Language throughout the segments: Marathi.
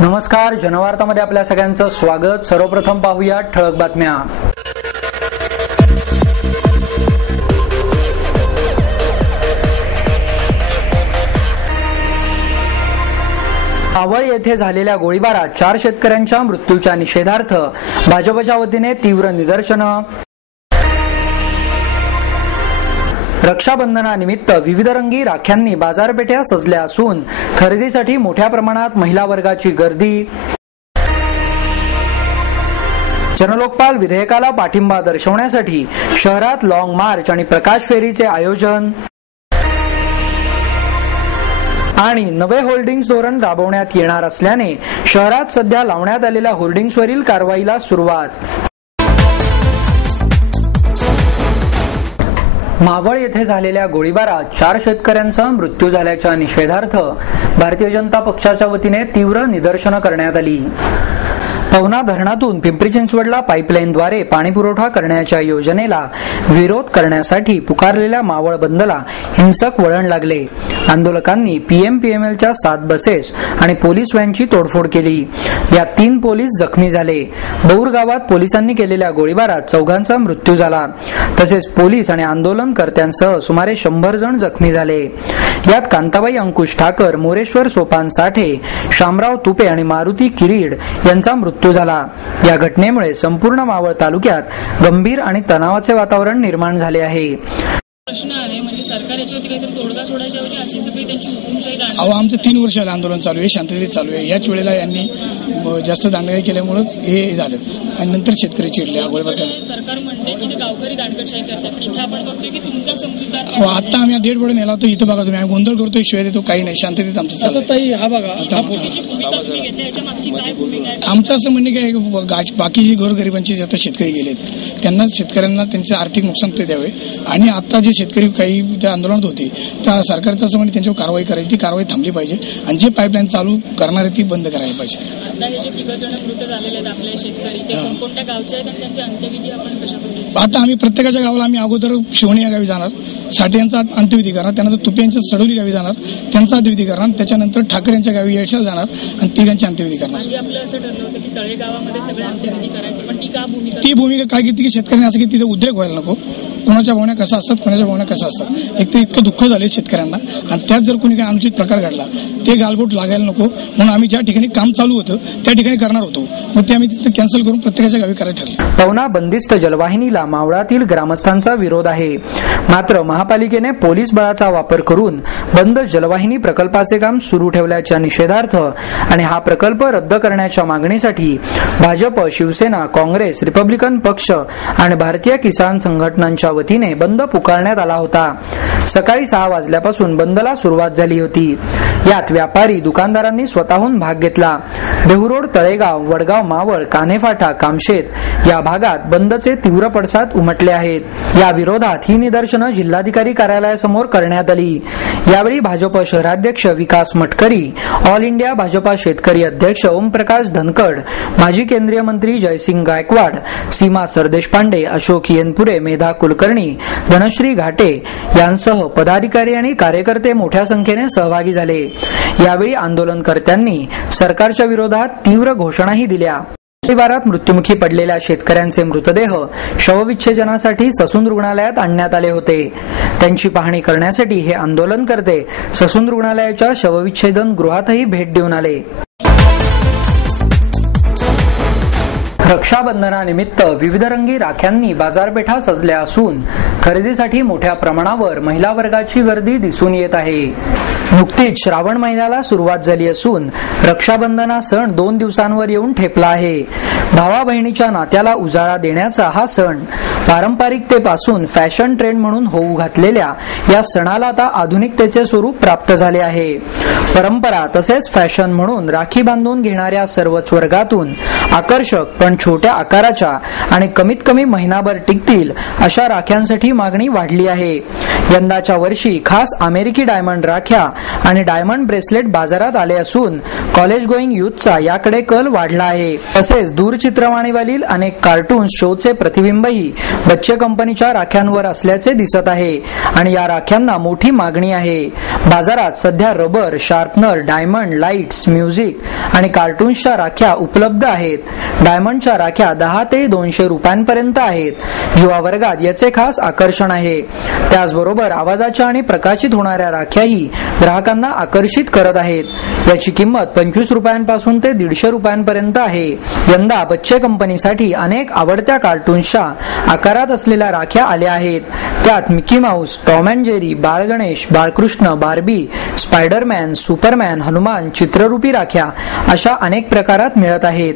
नमस्कार, जनवार्तामध्ये आपल्या सगळ्यांचं स्वागत। सर्वप्रथम पाहूया ठळक बातम्या। मावळ येथे झालेल्या गोळीबारात 4 शेतकऱ्यांच्या मृत्यूच्या निषेधार्थ भाजपच्या वतीने तीव्र निदर्शनं। रक्षाबंधनानिमित्त विविध रंगी राख्यांनी बाजारपेठा सजल्या असून खरेदीसाठी मोठ्या प्रमाणात महिला वर्गाची गर्दी। जनलोकपाल विधेयकाला पाठिंबा दर्शवण्यासाठी शहरात लॉंग मार्च आणि प्रकाश फेरीचे आयोजन। आणि नवे होर्डिंग्स धोरण राबवण्यात येणार असल्याने शहरात सध्या लावण्यात आलेल्या होर्डिंग्सवरील कारवाईला सुरुवात। मावळ येथे झालेल्या गोळीबारात 4 शेतकऱ्यांचा मृत्यू झाल्याच्या निषेधार्थ भारतीय जनता पक्षाच्या वतीने तीव्र निदर्शनं करण्यात आली। पवना धरणातून पिंपरी चिंचवडला पाईपलाईनद्वारे पाणीपुरवठा करण्याच्या योजनेला विरोध करण्यासाठी पुकारलेल्या मावळ बंदला हिंसक वळण लागले। आंदोलकांनी पीएमपीएमएलच्या 7 बसेस आणि पोलीस व्हॅनची तोडफोड केली। यात 3 पोलीस जखमी झाले। बौर गावात पोलिसांनी केलेल्या गोळीबारात 4घांचा मृत्यू झाला, तसेच पोलीस आणि आंदोलनकर्त्यांसह सुमारे 100 जण जखमी झाले। यात कांताबाई अंकुश ठाकर, मोरेश्वर सोपान साठे, शामराव तुपे आणि मारुती किरीड यांचा मृत्यू झाला। या घटनेमुळे संपूर्ण मावळ तालुक्यात गंभीर आणि तणावाचे वातावरण निर्माण झाले आहे। प्रश्न आहे म्हणजे सरकार याच्यावरती काहीतरी तोडगा शोधायच्या ऐवजी अशी सगळी त्यांची हुकुमशाही आमचं 3 वर्ष आंदोलन चालू आहे, शांततेत चालू आहे। याच वेळेला यांनी जास्त दांडगाई केल्यामुळेच हे झालं आणि नंतर शेतकरी चिडले। सरकार म्हणते की ते गावकरी दांडगटशाही करतात, पण इथे आपण बघतोय की तुमचा समजूतदार आता आम्ही 1.5 बळ नेला होतो। इथं बघा तुम्ही, आम्ही गोंधळ करतोय, शिवाय देतो, काही नाही, शांततेत आमचं चालतं। हा बघा भूमिका तुम्ही घेतली, याच्या मागची काय भूमिका आहे? आमचं असं म्हणणे काय, बाकीचे गोरगरिबांचे आता शेतकरी गेलेत, त्यांना शेतकऱ्यांना त्यांचे आर्थिक नुकसान ते द्यावे आणि आता जे शेतकरी काही त्या आंदोलनात होते त्या सरकारचं असं म्हणजे त्यांच्यावर कारवाई करायची, ती कारवाई थांबली पाहिजे आणि जे पाईपलाईन चालू करणार आहे ती बंद करायला पाहिजे। आता हे जे 3 जण मृत झालेले आहेत आपले शेतकरी, ते कोणत्या गावचे आहेत आणि त्यांची अंत्यविधी आपण कशा पद्धतीने? आता आम्ही प्रत्येकाच्या गावाला आम्ही अगोदर शिवणी या गावी जाणार, साठे यांचा अंत्यविधी करणार, त्यानंतर तुपे यांच्या सडोली गावी जाणार, त्यांचा अंत्यविधी करणार, त्याच्यानंतर ठाकरे यांच्या गावी येळशाला जाणार आणि 3घांची अंत्यविधी करणार। आपलं असं ठरलं होतं की तळे गावामध्ये सगळे अंत्यविधी करायचे, पण ती भूमिका काय घेतली की शेतकऱ्यांनी असं की तिथे उद्रेक व्हायला नको, कोणाच्या भावना कशा असतात, कोणाच्या भावना कशा असतात। एक तर इतकं दुःख झाले शेतकऱ्यांना आणि त्यात जर कोणी काही अनुचित प्रकार घडला ते गालबोट लागायला नको म्हणून आम्ही ज्या ठिकाणी काम चालू होतं त्या ठिकाणी करणार होतो, मग ते आम्ही तिथे कॅन्सल करून प्रत्येकाच्या गावी करायला ठरलं। पवना बंदिस्त जलवाहिनीला मावळातील ग्रामस्थांचा विरोध आहे, मात्र महापालिकेने पोलीस बळाचा वापर करून बंद जलवाहिनी प्रकल्पाचे काम सुरू ठेवल्याच्या निषेधार्थ आणि हा प्रकल्प रद्द करण्याच्या मागणीसाठी भाजप, शिवसेना, काँग्रेस, रिपब्लिकन पक्ष आणि भारतीय किसान संघटनांच्या वतीने बंद पुकारण्यात आला होता। सकाळी 6 वाजल्यापासून बंदला सुरुवात झाली होती। यात व्यापारी, दुकानदारांनी स्वतःहून भाग घेतला। देहुरोड, तळेगाव, वडगाव, मावळ, कान्हेफाटा, कामशेत या भागात बंदचे तीव्र पडसाद उमटले आहेत। या विरोधात ही निदर्शनं जिल्हाधिकारी कार्यालयासमोर करण्यात आली। यावेळी भाजप शहराध्यक्ष विकास मटकरी, ऑल इंडिया भाजपा शेतकरी अध्यक्ष ओमप्रकाश धनकड, माजी केंद्रीय मंत्री जयसिंग गायकवाड, सीमा सरदेशपांडे, अशोक येनपुरे, मेधा कुलकर्णी, धनश्री घाटे यांसह पदाधिकारी आणि कार्यकर्ते मोठ्या संख्येने सहभागी झाले। यावेळी आंदोलनकर्त्यांनी सरकारच्या विरोधात तीव्र घोषणाही दिल्या। गोळीबारात मृत्युमुखी पडलेल्या शेतकऱ्यांचे मृतदेह शवविच्छेदनासाठी ससून रुग्णालयात आणण्यात आले होते। त्यांची पाहणी करण्यासाठी हे आंदोलनकर्ते ससून रुग्णालयाच्या शवविच्छेदन गृहातही भेट देऊन आले। रक्षाबंधनानिमित्त विविध रंगी राख्यांनी बाजारपेठा सजल्या असून खरेदीसाठी मोठ्या प्रमाणावर महिला वर्गाची गर्दी दिसून येत आहे। नुकतीच श्रावण महिन्याला सुरुवात झाली असून रक्षाबंधना सण 2 दिवसांवर येऊन ठेपला आहे। भावा बहिणीच्या नात्याला उजाळा देण्याचा हा सण पारंपरिकतेपासून फॅशन ट्रेंड म्हणून होऊ घातलेल्या या सणाला आता आधुनिकतेचे स्वरूप प्राप्त झाले आहे। परंपरा तसेच फॅशन म्हणून राखी बांधून घेणाऱ्या सर्वच वर्गातून आकर्षक पण छोट्या आकाराच्या आणि कमीत कमी महिनाभर टिकतील अशा राख्यांसाठी मागणी वाढली आहे। यंदाच्या वर्षी खास अमेरिकी डायमंड राख्या आणि डायमंड ब्रेसलेट बाजारात आले असून कॉलेज गोईंग युथचा याकडे कल वाढला आहे. तसेच दूरचित्रवाणीवरील अनेक कार्टून्स शोचे प्रतिबिंबही बच्चे कंपनीच्या राख्यांवर असल्याचे दिसत आहे आणि या राख्यांना मोठी मागणी आहे. बाजारात सध्या rubber, sharpener, diamond, lights, music आणि कार्टून्सच्या राख्या उपलब्ध आहेत. डायमंडच्या राख्या 10 ते 200 रुपयांपर्यंत आहेत. युवा वर्गात याचे खास आकर्षण आहे. त्याचबरोबर आवाजाच्या आणि प्रकाशित होणाऱ्या राख्याही ग्राहकांना आकर्षित करत आहेत. याची किंमत 25 रुपयांपासून ते 150 रुपयांपर्यंत आहे. यंदा बच्चे कंपनीसाठी अनेक आवडत्या कार्टून्सच्या आकारात असलेल्या राख्या आल्या आहेत. त्यात Mickey Mouse, Tom and Jerry, Bal Ganesh, Balkrishna, Barbie, Spiderman, Superman, Hanuman, चित्ररूपी राख्या अशा अनेक प्रकारात मिळत आहेत.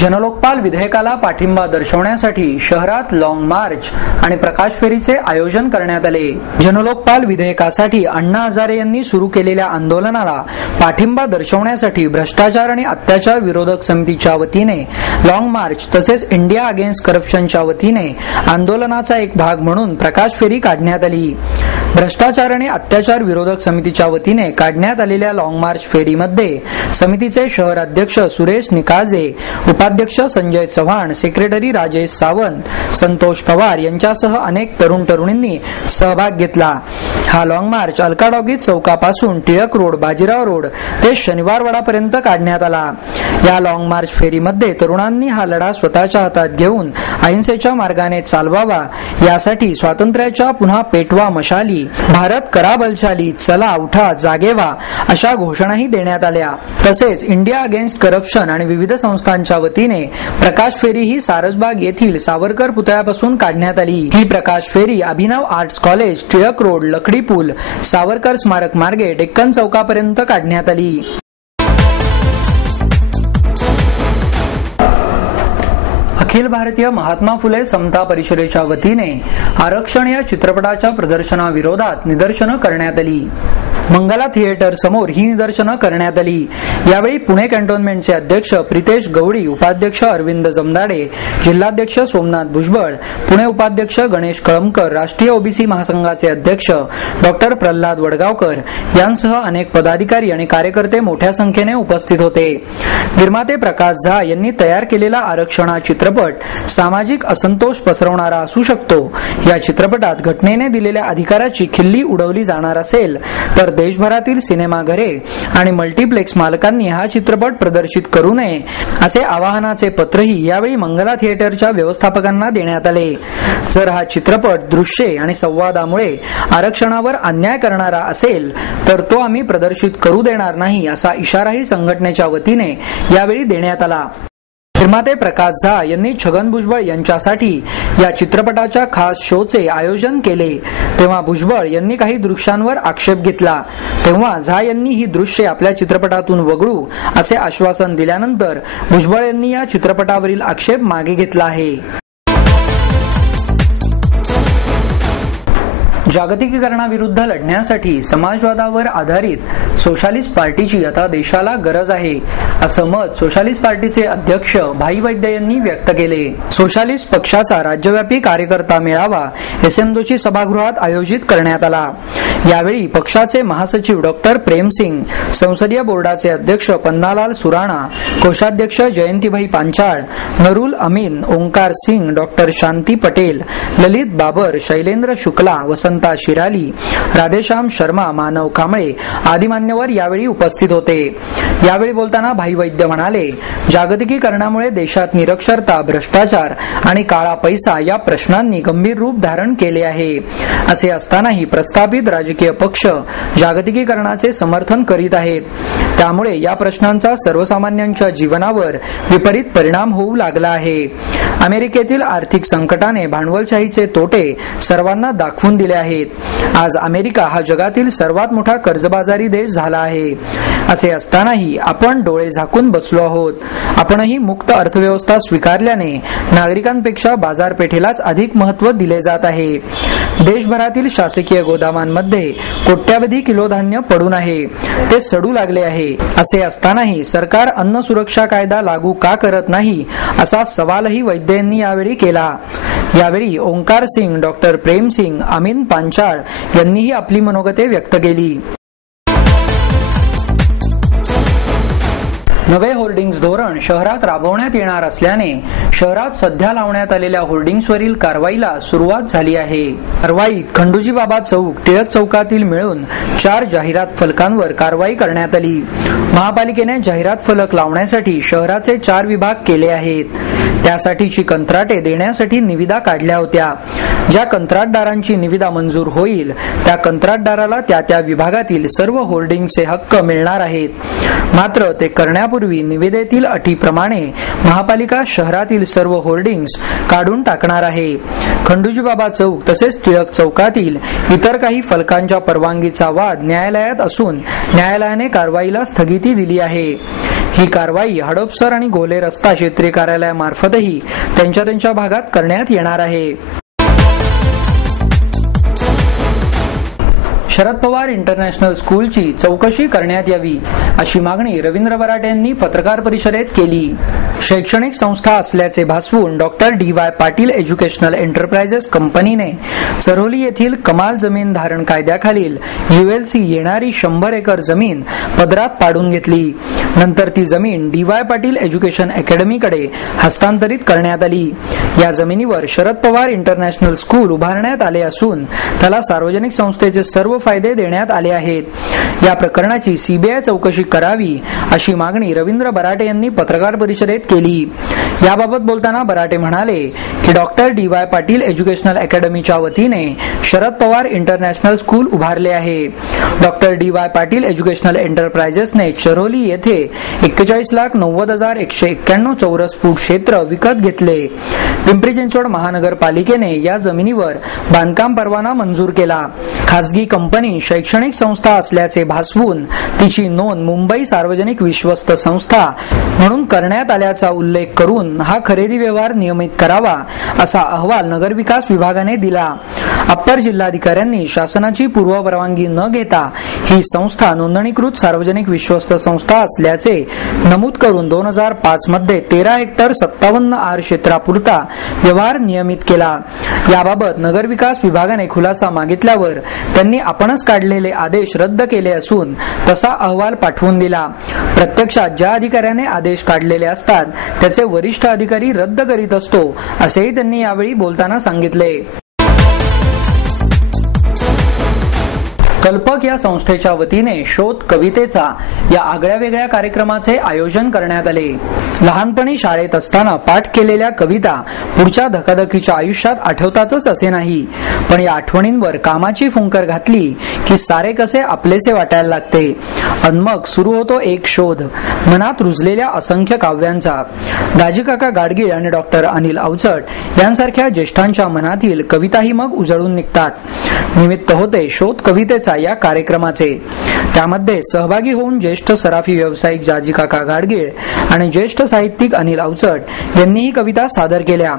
जनलोकपाल विधेयकाला पाठिंबा दर्शवण्यासाठी शहरात लॉंग मार्च आणि प्रकाश फेरीचे आयोजन करण्यात आले. जनलोकपाल विधेयकासाठी अण्णा हजारे यांनी सुरू केलेल्या आंदोलनाला पाठिंबा दर्शवण्यासाठी भ्रष्टाचार आणि अत्याचार विरोधक समितीच्या वतीने लॉंग मार्च तसेच इंडिया अगेन्स्ट करप्शनच्या वतीने आंदोलनाचा एक भाग म्हणून प्रकाश फेरी काढण्यात आली. भ्रष्टाचार आणि अत्याचार विरोधक समितीच्या वतीने काढण्यात आलेल्या लॉंग मार्च फेरीमध्ये समितीचे शहर अध्यक्ष सुरेश निकाळजे, उपाध्यक्ष संजय चव्हाण, सेक्रेटरी राजेश सावंत, संतोष पवार यांच्यासह अनेक तरुण तरुणींनी सहभाग घेतला. हा लॉंग मार्च अलकाडॉगी चौकापासून टिळक रोड, बाजीराव रोड ते शनिवार वाडापर्यंत काढण्यात आला. या लॉंग मार्च फेरीमध्ये तरुणांनी हा लढा स्वतःच्या हातात घेऊन अहिंसेच्या मार्गाने चालवावा, यासाठी स्वातंत्र्याच्या पुन्हा पेटवा मशाली, भारत करा बलशाली, चला उठा जागे व्हा अशा घोषणाही देण्यात आल्या. तसेच इंडिया अगेन्स्ट करप्शन आणि विविध संस्थांच्या वतीने प्रकाश फेरी ही सारसबाग येथील सावरकर पुतळ्यापासून काढण्यात आली. ही प्रकाश फेरी अभिनव आर्ट्स कॉलेज, टिळक रोड, लकडी पूल, सावरकर स्मारक मार्गे डेक्कन चौकापर्यंत काढण्यात आली. अखिल भारतीय महात्मा फुले समता परिषदेच्या वतीने आरक्षण या चित्रपटाच्या प्रदर्शनाविरोधात निदर्शनं करण्यात आली. मंगला थिएटर समोर ही निदर्शनं करण्यात आली. यावेळी पुणे कॅन्टोन्मेंटचे अध्यक्ष प्रितेश गवडी, उपाध्यक्ष अरविंद जमदाडे, जिल्हाध्यक्ष सोमनाथ भुजबळ, पुणे उपाध्यक्ष गणेश कळमकर, राष्ट्रीय ओबीसी महासंघाचे अध्यक्ष डॉक्टर प्रल्हाद वडगावकर यांसह अनेक पदाधिकारी आणि कार्यकर्ते मोठ्या संख्येने उपस्थित होते. निर्माते प्रकाश झा यांनी तयार केलेला आरक्षण हा चित्रपट सामाजिक असंतोष पसरवणारा असू शकतो. या चित्रपटात घटनेने दिलेल्या अधिकाराची खिल्ली उडवली जाणार असेल तर देशभरातील सिनेमाघरे आणि मल्टीप्लेक्स मालकांनी हा चित्रपट प्रदर्शित करू नये असे आवाहनाचे पत्रही यावेळी मंगला थिएटरच्या व्यवस्थापकांना देण्यात आले. जर हा चित्रपट दृश्ये आणि संवादामुळे आरक्षणावर अन्याय करणारा असेल तर तो आम्ही प्रदर्शित करू देणार नाही असा इशाराही संघटनेच्या वतीने यावेळी देण्यात आला. निर्माते प्रकाश झा यांनी छगन भुजबळ यांच्यासाठी या चित्रपटाच्या खास शोचे आयोजन केले. तेव्हा भुजबळ यांनी काही दृश्यांवर आक्षेप घेतला. तेव्हा झा यांनी ही दृश्ये आपल्या चित्रपटातून वगळू असे आश्वासन दिल्यानंतर भुजबळ यांनी या चित्रपटावरील आक्षेप मागे घेतला आहे. जागतिकीकरणाविरुद्ध लढण्यासाठी समाजवादावर आधारित सोशालिस्ट पार्टीची आता देशाला गरज आहे असं मत सोशालिस्ट पार्टीचे अध्यक्ष भाई वैद्य यांनी व्यक्त केले. सोशालिस्ट पक्षाचा राज्यव्यापी कार्यकर्ता मेळावा SM जोशी सभागृहात आयोजित करण्यात आला. यावेळी पक्षाचे महासचिव डॉक्टर प्रेमसिंग, संसदीय बोर्डाचे अध्यक्ष पन्नालाल सुराणा, कोषाध्यक्ष जयंतीभाई पांचाळ, नरुल अमीन, ओंकार सिंग, डॉक्टर शांती पटेल, ललित बाबर, शैलेंद्र शुक्ला, वसंत शिराली, राधेश्याम शर्मा, मानव कांबळे आदी मान्यवर यावेळी उपस्थित होते. यावेळी बोलताना भाई वैद्य म्हणाले, जागतिकीकरणामुळे देशात निरक्षरता, भ्रष्टाचार आणि काळा पैसा या प्रश्नांनी गंभीर रूप धारण केले आहे. असे असतानाही प्रस्थापित राजकीय पक्ष जागतिकीकरणाचे समर्थन करीत आहेत. त्यामुळे या प्रश्नांचा सर्वसामान्यांच्या जीवनावर विपरीत परिणाम होऊ लागला आहे. अमेरिकेतील आर्थिक संकटाने भांडवलशाहीचे तोटे सर्वांना दाखवून दिले आहेत. आज अमेरिका हा जगातील सर्वात मोठा कर्जबाजारी देश झाला आहे. असे असतानाही आपण डोळे झाकून बसलो आहोत. आपणही मुक्त अर्थव्यवस्था स्वीकारल्याने नागरिकांपेक्षा बाजारपेठेलाच अधिक महत्त्व दिले जात आहे. देशभरातील शासकीय गोदामांमध्ये कोट्यावधी किलो धान्य पडून आहे, ते सडू लागले आहे. असे असतानाही सरकार अन्न सुरक्षा कायदा लागू का करत नाही असा सवालही वैद्य यांनी यावेळी केला। यावेळी ओंकार सिंग, डॉक्टर प्रेम सिंग, अमीन पांचाळ यांनीही आपली मनोगते व्यक्त केली। नवे होर्डिंग्ज धोरण शहरात राबवण्यात येणार असल्याने शहरात सध्या लावण्यात आलेल्या होर्डिंग्जवरील कारवाईला सुरुवात झाली आहे। कारवाईत खंडूजी बाबा चौक, टिळक चौकातील मिळून 4 जाहिरात फलकांवर कारवाई करण्यात आली। महापालिकेने जाहिरात फलक लावण्यासाठी शहराचे 4 विभाग केले आहेत। त्यासाठीची कंत्राटे देण्यासाठी निविदा काढल्या होत्या। ज्या कंत्राटदारांची निविदा मंजूर होईल त्या कंत्राटदाराला त्या विभागातील सर्व होर्डिंगचे हक्क मिळणार आहेत। मात्र ते करण्यापूर्वी निविदेतील अटीप्रमाणे महापालिका शहरातील सर्व होर्डिंग्स काढून टाकणार आहे। खंडूजी बाबा चौक तसेच टिळक चौकातील इतर काही फलकांच्या परवानगीचा वाद न्यायालयात असून न्यायालयाने कारवाईला स्थगिती दिली आहे। ही कारवाई हडपसर आणि गोले रस्ता क्षेत्रीय कार्यालयामार्फतही त्यांच्या भागात करण्यात येणार आहे। शरद पवार इंटरनॅशनल स्कूलची चौकशी करण्यात यावी अशी मागणी रवींद्र बराटे यांनी पत्रकार परिषदेत केली। शैक्षणिक संस्था असल्याचे भासवून doctor DY Patil educational enterprises कंपनीने चरोली येथील कमाल जमीन धारण कायद्याखालील ULC येणारी 100 एकर जमीन पदरात पाडून घेतली। नंतर ती जमीन DY पाटील एज्युकेशन अकॅडमीकडे हस्तांतरित करण्यात आली। या जमिनीवर शरद पवार इंटरनॅशनल स्कूल उभारण्यात आले असून त्याला सार्वजनिक संस्थेचे सर्व फायदे देण्यात आले आहेत। या प्रकरणाची CBI चौकशी करावी अशी मागणी रवींद्र बराटे यांनी पत्रकार परिषदेत केली। याबाबत बोलताना बराटे म्हणाले की डॉक्टर DY पाटील एज्युकेशनल अकॅडमीच्या वतीने शरद पवार इंटरनॅशनल स्कूल उभारले आहे। डॉक्टर DY पाटील एज्युकेशनल एंटरप्राइजेसने चरोली येथे 41,90,191 चौरस फूट क्षेत्र विकत घेतले। पिंपरी चिंचवड महानगरपालिकेने या जमिनीवर बांधकाम परवाना मंजूर केला। खासगी कंपनी शैक्षणिक संस्था असल्याचे भासवून तिची नोंद मुंबई सार्वजनिक विश्वस्त संस्था म्हणून करण्यात आल्याचा उल्लेख करून हा खरेदी व्यवहार नियमित करावा असा अहवाल नगरविकास विभागाने दिला। अप्पर जिल्हाधिकाऱ्यांनी शासनाची पूर्वपरवानगी न घेता ही संस्था नोंदणीकृत सार्वजनिक विश्वस्त संस्था असल्याचे नमूद करून 2005 मध्ये 13 हेक्टर 57 आर क्षेत्रापुरता व्यवहार नियमित केला। याबाबत नगरविकास विभागाने खुलासा मागितल्यावर त्यांनी आपणच काढलेले आदेश रद्द केले असून तसा अहवाल पाठवून दिला। प्रत्यक्षात ज्या अधिकाऱ्याने आदेश काढलेले असतात त्याचे वरिष्ठ अधिकारी रद्द करीत असतो असेही त्यांनी यावेळी बोलताना सांगितले। कल्पक या संस्थेच्या वतीने शोध कवितेचा या आगळ्या-वेगळ्या कार्यक्रमाचे आयोजन करण्यात आले। लहानपणी शाळेत असताना पाठ केलेल्या कविता पुढच्या धकाधकीच्या आयुष्यात आठवतातच असे नाही, पण या आठवणींवर कामाची फुंकर घातली की सारे कसे आपलेसे वाटायला लागते। आणि मग सुरू होतो एक शोध मनात रुजलेल्या असंख्य काव्यांचा। दाजी काका गाडगीळ आणि डॉक्टर अनिल अवचट यांसारख्या ज्येष्ठांच्या मनातील कविताही मग उजळून निघतात। निमित्त होते शोध कवितेचा या कार्यक्रमाचे। त्यामध्ये सहभागी होऊन ज्येष्ठ सराफी व्यावसायिक दाजी काका गाडगीळ आणि ज्येष्ठ साहित्यिक अनिल अवचट यांनी ही कविता सादर केल्या।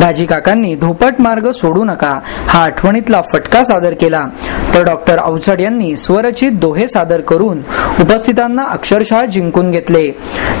दाजी काकांनी धोपट मार्ग सोडू नका हा आठवणीतला फटका सादर केला, तर डॉक्टर अवचट यांनी स्वरचित दोहे सादर करून उपस्थितांना अक्षरशः जिंकून घेतले।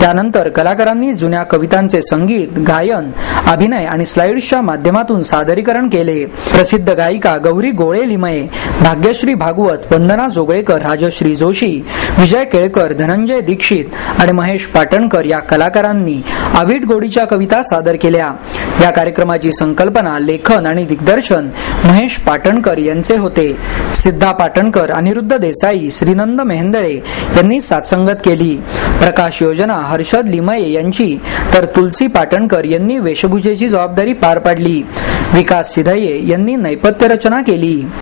त्यानंतर कलाकारांनी जुन्या कवितांचे संगीत, गायन, अभिनय आणि स्लाइड्सच्या माध्यमातून सादरीकरण केले। प्रसिद्ध गायिका गौरी गोळे लिमये, भाग्यश्री भागवत, वंदना जोगळेकर, राजश्री जोशी, विजय केळकर, धनंजय दीक्षित आणि महेश पाटणकर या कलाकारांनी आविट गोडीच्या कविता सादर केल्या। या कार्यक्रमाची संकल्पना, लेखन आणि दिग्दर्शन महेश पाटणकर यांचे होते। सिद्धा पाटणकर, अनिरुद्ध देसाई, श्रीनंद मेहेंदळे यांनी साथसंगत केली। प्रकाश योजना हर्षद लिमये यांची तर तुलसी पाटणकर यांनी वेशभूषेची जबाबदारी पार पाडली। विकास सिधये यांनी नैपथ्य रचना केली।